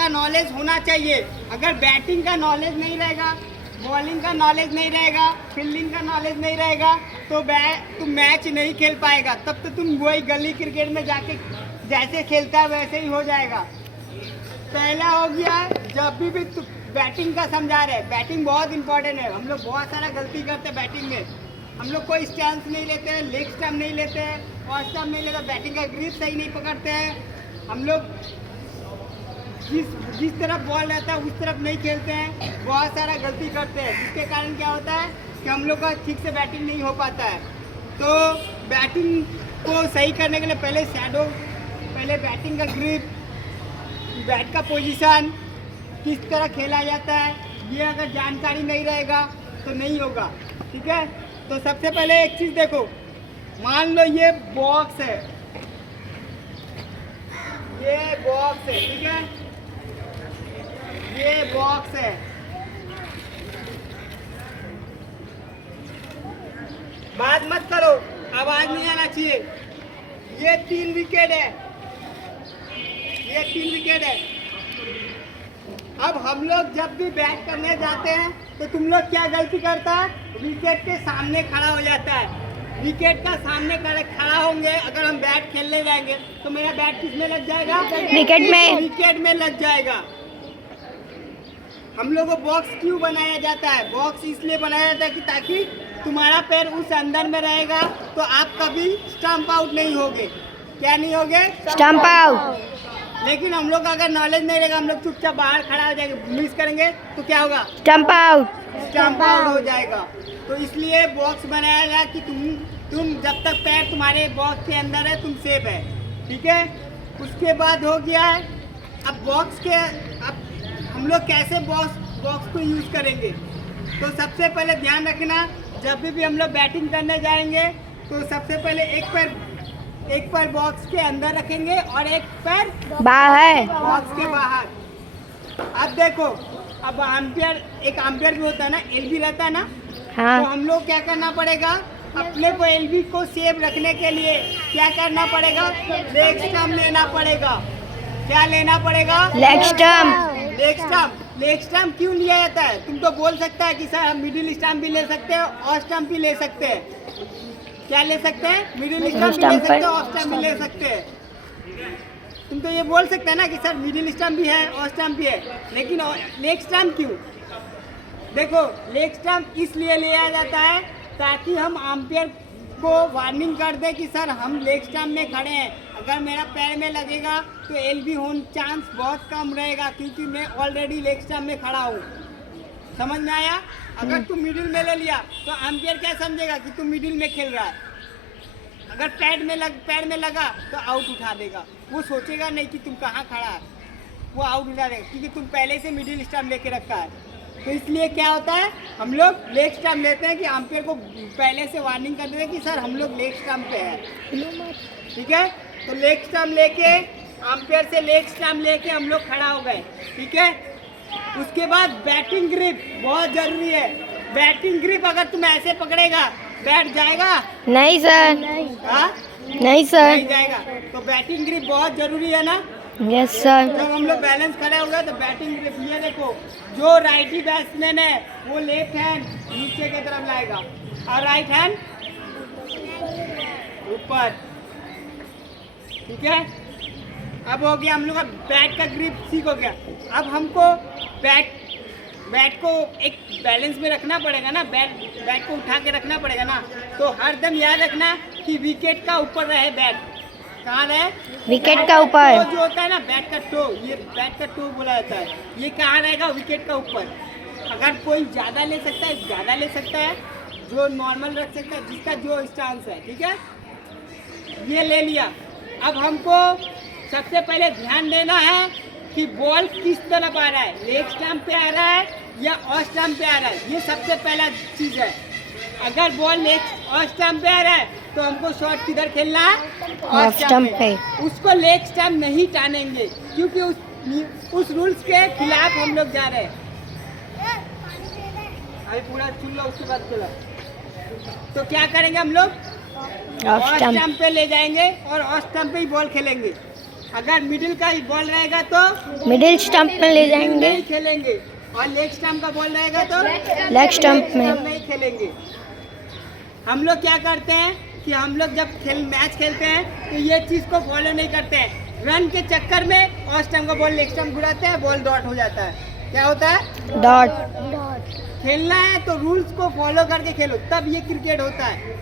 का नॉलेज होना चाहिए। अगर बैटिंग का नॉलेज नहीं रहेगा, बॉलिंग का नॉलेज नहीं रहेगा, फील्डिंग का नॉलेज नहीं रहेगा तो तुम मैच नहीं खेल पाएगा। तब तो तुम वही गली क्रिकेट में जाके जैसे खेलता है वैसे ही हो जाएगा। पहला हो गया, जब भी तुम बैटिंग का समझा रहे, बैटिंग बहुत इंपॉर्टेंट है। हम लोग बहुत सारा गलती करते हैं बैटिंग में। हम लोग कोई स्टैंस नहीं लेते हैं, लेग स्टंप नहीं लेते हैं, ऑफ स्टंप नहीं लेते, बैटिंग का ग्रिप सही नहीं पकड़ते हैं। हम लोग जिस तरफ बॉल रहता है उस तरफ नहीं खेलते हैं, बहुत सारा गलती करते हैं, जिसके कारण क्या होता है कि हम लोग का ठीक से बैटिंग नहीं हो पाता है। तो बैटिंग को सही करने के लिए पहले बैटिंग का ग्रिप, बैट का पोजीशन किस तरह खेला जाता है, ये अगर जानकारी नहीं रहेगा तो नहीं होगा। ठीक है, तो सबसे पहले एक चीज़ देखो, मान लो ये बॉक्स है, ये बॉक्स है, ठीक है, ये बॉक्स है। बात मत करो, आवाज नहीं आना चाहिए। ये 3 विकेट है, ये 3 विकेट है। अब हम लोग जब भी बैट करने जाते हैं तो तुम लोग क्या गलती करता है, विकेट के सामने खड़ा हो जाता है। विकेट का सामने खड़ा होंगे, अगर हम बैट खेलने जाएंगे तो मेरा बैट किस में लग जाएगा, विकेट में लग जाएगा। हम लोग को बॉक्स क्यों बनाया जाता है, बॉक्स इसलिए बनाया जाता है कि ताकि तुम्हारा पैर उस अंदर में रहेगा तो आप कभी स्टंप आउट नहीं होगे। क्या नहीं होगे, स्टंप आउट। लेकिन हम लोग का अगर नॉलेज नहीं रहेगा, हम लोग चुपचाप बाहर खड़ा हो जाएंगे, मिस करेंगे तो क्या होगा, स्टंप आउट। स्टंप आउट हो जाएगा। तो इसलिए बॉक्स बनाया गया कि तुम जब तक पैर तुम्हारे बॉक्स के अंदर है तुम सेफ है। ठीक है, उसके बाद हो गया है अब बॉक्स के, अब हम लोग कैसे बॉक्स को यूज करेंगे। तो सबसे पहले ध्यान रखना, जब भी हम लोग बैटिंग करने जाएंगे तो सबसे पहले एक पैर बॉक्स के अंदर रखेंगे और एक पैर बाहर, बॉक्स के बाहर। अब देखो, अब एक एम्पायर भी होता है ना, एलबी रहता है ना, हाँ। तो हम लोग क्या करना पड़ेगा, अपने को एलबी को सेफ रखने के लिए क्या करना पड़ेगा, लेग स्टंप लेना पड़ेगा। क्या लेना पड़ेगा, लेग स्टंप। लेग स्टंप क्यों लिया जाता है, तुम तो बोल सकता है कि सर हम मिडिल स्टंप भी ले सकते हैं, ऑफ स्टंप भी ले सकते हैं। क्या ले सकते हैं, मिडिल स्टंप भी ले सकते हैं, ऑफ स्टंप भी ले सकते हैं। तुम तो ये बोल सकते हैं ना कि सर मिडिल स्टंप भी है, ऑफ स्टंप भी है, लेकिन लेग स्टंप क्यों। देखो, लेग स्टंप इसलिए लिया जाता है ताकि हम अंपायर को वार्निंग कर दे कि सर हम लेग स्टंप में खड़े हैं, अगर मेरा पैर में लगेगा तो एलबी होने चांस बहुत कम रहेगा, क्योंकि मैं ऑलरेडी लेग स्टंप में खड़ा हूँ। समझ में आया। अगर तुम मिडिल में ले लिया तो अंपायर क्या समझेगा कि तुम मिडिल में खेल रहा है। अगर पैर में लगा तो आउट उठा देगा, वो सोचेगा नहीं कि तुम कहाँ खड़ा है, वो आउट उठा देगा, क्योंकि तुम पहले से मिडिल स्टंप लेके रखा है। तो इसलिए क्या होता है, हम लोग लेग स्टंप लेते हैं कि अंपायर को पहले से वार्निंग कर देते हैं कि सर हम लोग लेग स्टंप पे है। ठीक है, तो लेग स्टंप लेके, अंपायर से लेग स्टंप लेके हम लोग खड़ा हो गए। ठीक है, उसके बाद बैटिंग ग्रिप बहुत जरूरी है। बैटिंग ग्रिप अगर तुम ऐसे पकड़ेगा, बैट जाएगा नहीं सर, नहीं सर, नहीं जाएगा। तो बैटिंग ग्रिप बहुत जरूरी है ना। Yes sir. जब हम लोग बैलेंस खड़े हो गए तो बैटिंग ग्रिप, ये देखो, जो राइटी बैट्समैन है वो लेफ्ट हैंड नीचे की तरफ लाएगा और राइट हैंड ऊपर। ठीक है, अब हो गया हम लोग का बैट का ग्रिप सीख हो गया। अब हमको बैट को एक बैलेंस में रखना पड़ेगा ना, बैट को उठा के रखना पड़ेगा ना। तो हरदम याद रखना कि विकेट का ऊपर रहे बैट। कहाँ रहे, विकेट का ऊपर। जो होता है ना बैट का टो, ये बैट का टो बोला जाता है, ये कहाँ रहेगा, विकेट का ऊपर। अगर कोई ज़्यादा ले सकता है ज़्यादा ले सकता है, जो नॉर्मल रख सकता है, जिसका जो स्टांस है। ठीक है, ये ले लिया। अब हमको सबसे पहले ध्यान देना है कि बॉल किस तरफ आ रहा है, लेग स्टंप पे आ रहा है या ऑफ स्टंप पे आ रहा है, ये सबसे पहला चीज़ है। अगर बॉल ऑफ स्टंप पे आ रहा है तो हमको शॉट किधर खेलना है, ऑफ स्टंप पे। उसको लेग स्टंप नहीं टानेंगे, क्योंकि उस रूल्स के खिलाफ हम लोग जा रहे हैं। अभी पूरा सुन लो, उसके बाद चलो। तो क्या करेंगे हम लोग, ऑफ स्टंप पे ले जाएंगे और ऑफ स्टंप पे ही बॉल खेलेंगे। अगर मिडिल का ही बॉल रहेगा तो मिडिल स्टंप में ले जाएंगे, नहीं खेलेंगे, और लेग स्टंप का बॉल रहेगा तो लेग स्टंप में। नहीं खेलेंगे। हम लोग क्या करते हैं कि हम लोग जब मैच खेलते हैं तो ये चीज़ को फॉलो नहीं करते हैं। रन के चक्कर में ऑफ स्टंप का बॉल लेग स्टंप घुराते हैं, बॉल डॉट हो जाता है। क्या होता है? डॉट। खेलना है तो रूल्स को फॉलो करके खेलो, तब ये क्रिकेट होता है।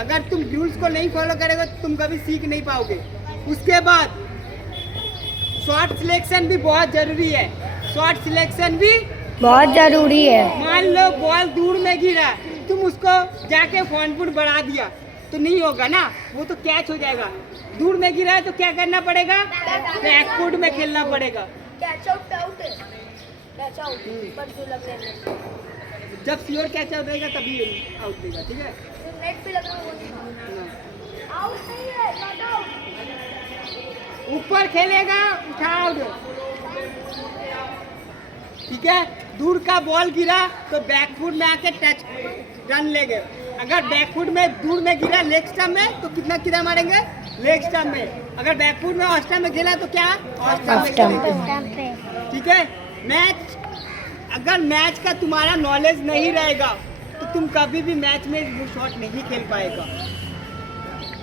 अगर तुम रूल्स को नहीं फॉलो करोगे तो तुम कभी सीख नहीं पाओगे। उसके बाद शॉट सिलेक्शन भी बहुत जरूरी है। शॉट सिलेक्शन भी बहुत जरूरी है। मान लो बॉल दूर में गिरा, तुम उसको जाके फ्रंट फुट बढ़ा दिया तो नहीं होगा ना, वो तो कैच हो जाएगा। दूर में गिरा है तो क्या करना पड़ेगा? बैक फुट में खेलना पड़ेगा। जब श्योर कैच आउट रहेगा तभी आउट देगा, ठीक है? ऊपर खेलेगा, उठाओ दो, ठीक है? दूर का बॉल गिरा तो बैक फुट में आके टच रन ले गए। अगर बैक फुट में दूर में गिरा लेग स्टंप में तो कितना कीड़ा मारेंगे? लेग स्टंप में। अगर बैक फुट में ऑफ स्टंप में खेला तो क्या? ऑफ स्टंप में, ठीक है? मैच, अगर मैच का तुम्हारा नॉलेज नहीं रहेगा तो तुम कभी भी मैच में वो शॉट नहीं खेल पाएगा।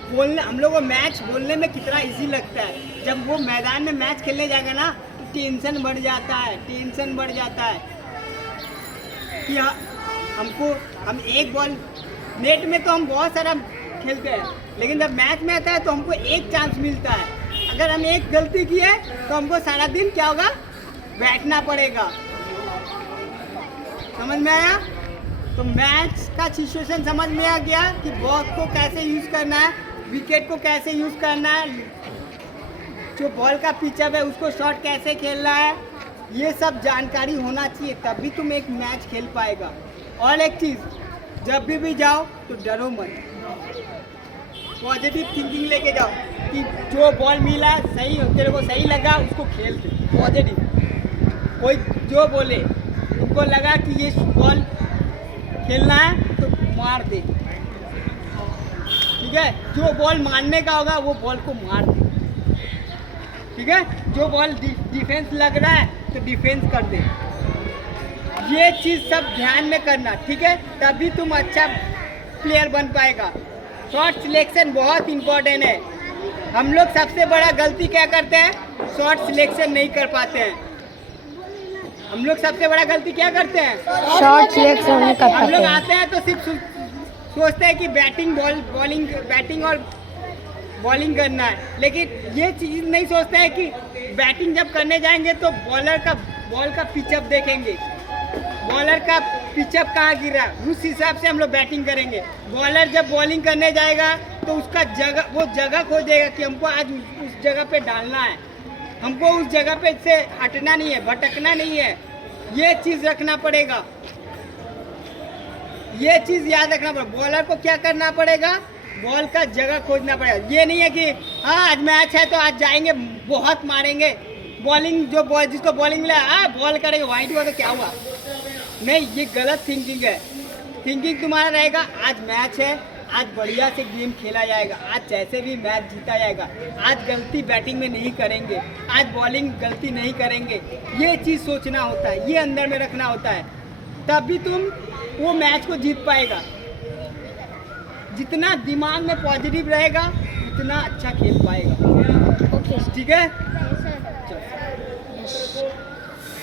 बोलने, हम लोग को मैच बोलने में कितना इजी लगता है, जब वो मैदान में मैच खेलने जाएगा ना तो टेंशन बढ़ जाता है, टेंशन बढ़ जाता है कि हम एक बॉल, नेट में तो हम बहुत सारा खेलते हैं, लेकिन जब मैच में आता है तो हमको एक चांस मिलता है। अगर हम एक गलती किए तो हमको सारा दिन क्या होगा? बैठना पड़ेगा। समझ में आया? तो मैच का सिचुएशन समझ में आ गया कि बॉल को कैसे यूज़ करना है, विकेट को कैसे यूज़ करना है, जो बॉल का पिचअप है उसको शॉट कैसे खेलना है, ये सब जानकारी होना चाहिए, तभी तुम एक मैच खेल पाएगा। और एक चीज़, जब भी जाओ तो डरो मत, पॉजिटिव थिंकिंग लेके जाओ कि जो बॉल मिला सही, तेरे को सही लगा उसको खेल दे, पॉजिटिव। कोई जो बोले, उनको लगा कि ये बॉल खेलना है तो मार दे, ठीक है? जो बॉल मारने का होगा वो बॉल को मार दे, ठीक है? जो बॉल डिफेंस लग रहा है तो डिफेंस कर दे। ये चीज़ सब ध्यान में करना, ठीक है? तभी तुम अच्छा प्लेयर बन पाएगा। शॉट सिलेक्शन बहुत इम्पोर्टेंट है। हम लोग सबसे बड़ा गलती क्या करते हैं? शॉट सिलेक्शन नहीं कर पाते हैं। हम लोग सबसे बड़ा गलती क्या करते हैं? शॉट सिलेक्शन नहीं कर हम लोग पाते हैं। आते हैं तो सिर्फ सोचते हैं कि बैटिंग और बॉलिंग करना है, लेकिन ये चीज़ नहीं सोचते हैं कि बैटिंग जब करने जाएंगे तो बॉल का पिचअप देखेंगे, बॉलर का पिचअप कहाँ गिरा, उस हिसाब से हम लोग बैटिंग करेंगे। बॉलर जब बॉलिंग करने जाएगा तो उसका वो जगह खोजेगा कि हमको आज उस जगह पे डालना है, हमको उस जगह पे से हटना नहीं है, भटकना नहीं है। ये चीज़ रखना पड़ेगा, ये चीज़ याद रखना पड़ेगा। बॉलर को क्या करना पड़ेगा? बॉल का जगह खोजना पड़ेगा। ये नहीं है कि हाँ आज मैच है तो आज जाएंगे बहुत मारेंगे, बॉलिंग जो बॉल जिसको बॉलिंग मिला बॉल करेंगे, वाइट हुआ तो क्या हुआ? नहीं, ये गलत थिंकिंग है। थिंकिंग तुम्हारा रहेगा आज मैच है, आज बढ़िया से गेम खेला जाएगा, आज जैसे भी मैच जीता जाएगा, आज गलती बैटिंग में नहीं करेंगे, आज बॉलिंग गलती नहीं करेंगे। ये चीज़ सोचना होता है, ये अंदर में रखना होता है, तभी तुम वो मैच को जीत पाएगा। जितना दिमाग में पॉजिटिव रहेगा उतना अच्छा खेल पाएगा, ठीक है?